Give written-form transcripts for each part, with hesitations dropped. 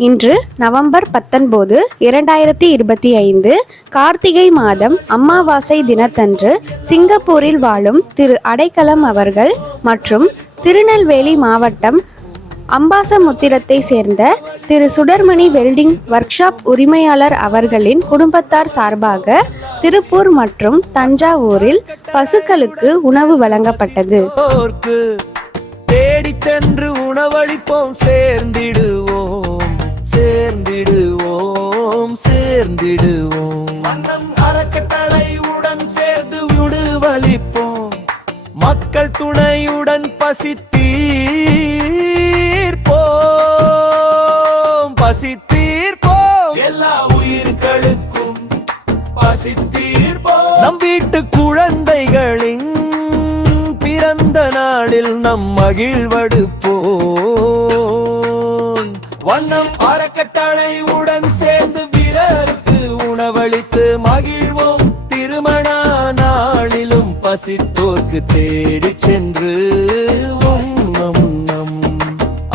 இன்று நவம்பர் 19, 2025 கார்த்திகை மாதம் அமாவாசை தினத்தன்று சிங்கப்பூரில் வாழும் திரு அடைக்கலம் அவர்கள் மற்றும் திருநெல்வேலி மாவட்டம் அம்பாசமுத்திரத்தை சேர்ந்த திரு சுடர்மணி வெல்டிங் ஒர்க் ஷாப் உரிமையாளர் அவர்களின் குடும்பத்தார் சார்பாக திருப்பூர் மற்றும் தஞ்சாவூரில் பசுக்களுக்கு உணவு வழங்கப்பட்டது. தேடி சென்று உணவளிப்போம், சேர்ந்திடுவோம் மன்னம் அறக்கட்டளையுடன் சேர்ந்து உணவளிப்போம், மக்கள் துணையுடன் பசித்தீர்ப்போம் எல்லா உயிர்களுக்கும் பசித்தீர்ப்போம். நம் வீட்டு குழந்தைகளின் பிறந்த நாளில் நம் மகிழ்வடுப்போம். வண்ணம் அறக்கட்டளையுடன் சேர்ந்து பிறருக்கு உணவளித்து மகிழ்வோம். திருமண நாளிலும் பசித்தோர்க்கு தேடி சென்று நம்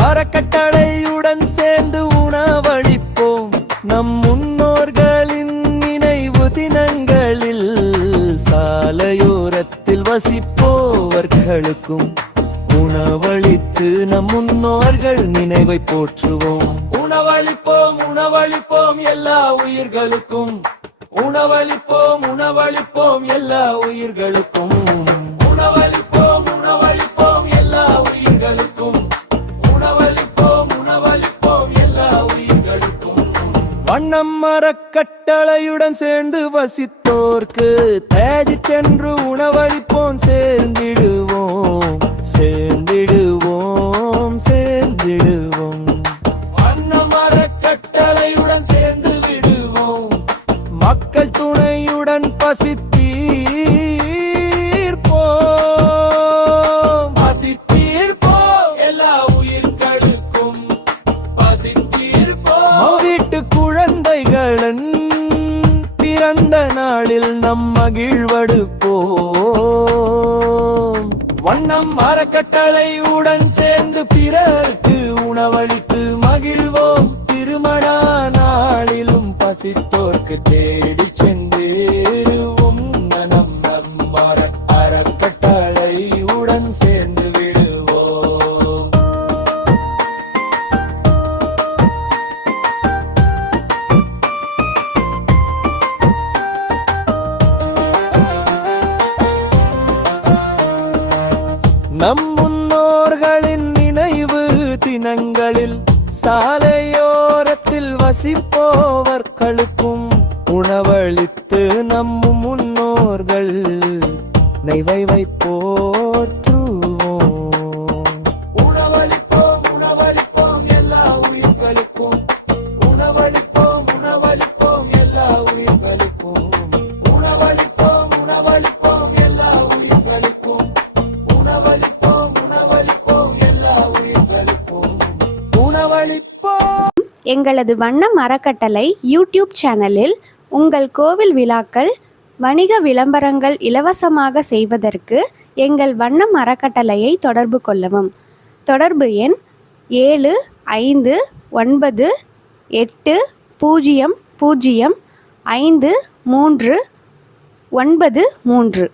அறக்கட்டளையுடன் சேர்ந்து உணவளிப்போம். நம் முன்னோர்களின் நினைவு தினங்களில் சாலையோரத்தில் வசிப்போவர்களுக்கும் உணவளித்து நம் முன்னோர்கள் நினைவை போற்றுவோம். உணவளிப்போம் எல்லா உயிர்களுக்கும், உணவளிப்போம் எல்லா உயிர்களுக்கும், உணவளிப்போம் எல்லா உயிர்களுக்கும், உணவளிப்போம் எல்லா உயிர்களுக்கும். வண்ணம் அறக்கட்டளையுடன் சேர்ந்து வசித்தோர்க்கு தேடி சென்று உணவளிப்போம், சேர்ந்திடுவோம். வண்ணம் அறக்கட்டளையுடன் சேர்ந்து விடுவோம், மக்கள் துணையுடன் பசித்தீர்ப்போம் எல்லா உயிர்களுக்கும் பசித்தீர்ப்போம். வீட்டு குழந்தைகளின் பிறந்த நாளில் நம் மகிழ்வடுப்போம். வண்ணம் அறக்கட்டளையுடன் சேர்ந்து பிறருக்கு உணவளித்து மகிழ்வோம். திருமண நாளிலும் பசித்தோர்க்கு தேடி சென்றேறுவோம். நம் அறக்கட்டளையுடன் சேர்ந்து விடுவோம். நம் முன்னோர்களின் நினைவு தினங்களில் சாலையோரத்தில் வசிப்போவர்களுக்கும் உணவளித்து நம் முன்னோர்கள் நினைவை போற்றுவோம். உணவளிப்போம் எல்லா உயிர்களுக்கும், உணவளிப்போம் எல்லா உயிர்களுக்கும், உணவளிப்போம் எல்லா உயிர்களுக்கும், உணவளிப்போம் எல்லா உயிர்களுக்கும், உணவளிப்போம். எங்களது வண்ணம் அறக்கட்டளை யூடியூப் சேனலில் உங்கள் கோவில் விழாக்கள், வணிக விளம்பரங்கள் இலவசமாக செய்வதற்கு எங்கள் வண்ணம் அறக்கட்டளையை தொடர்பு கொள்ளவும். தொடர்பு எண் 7598005393.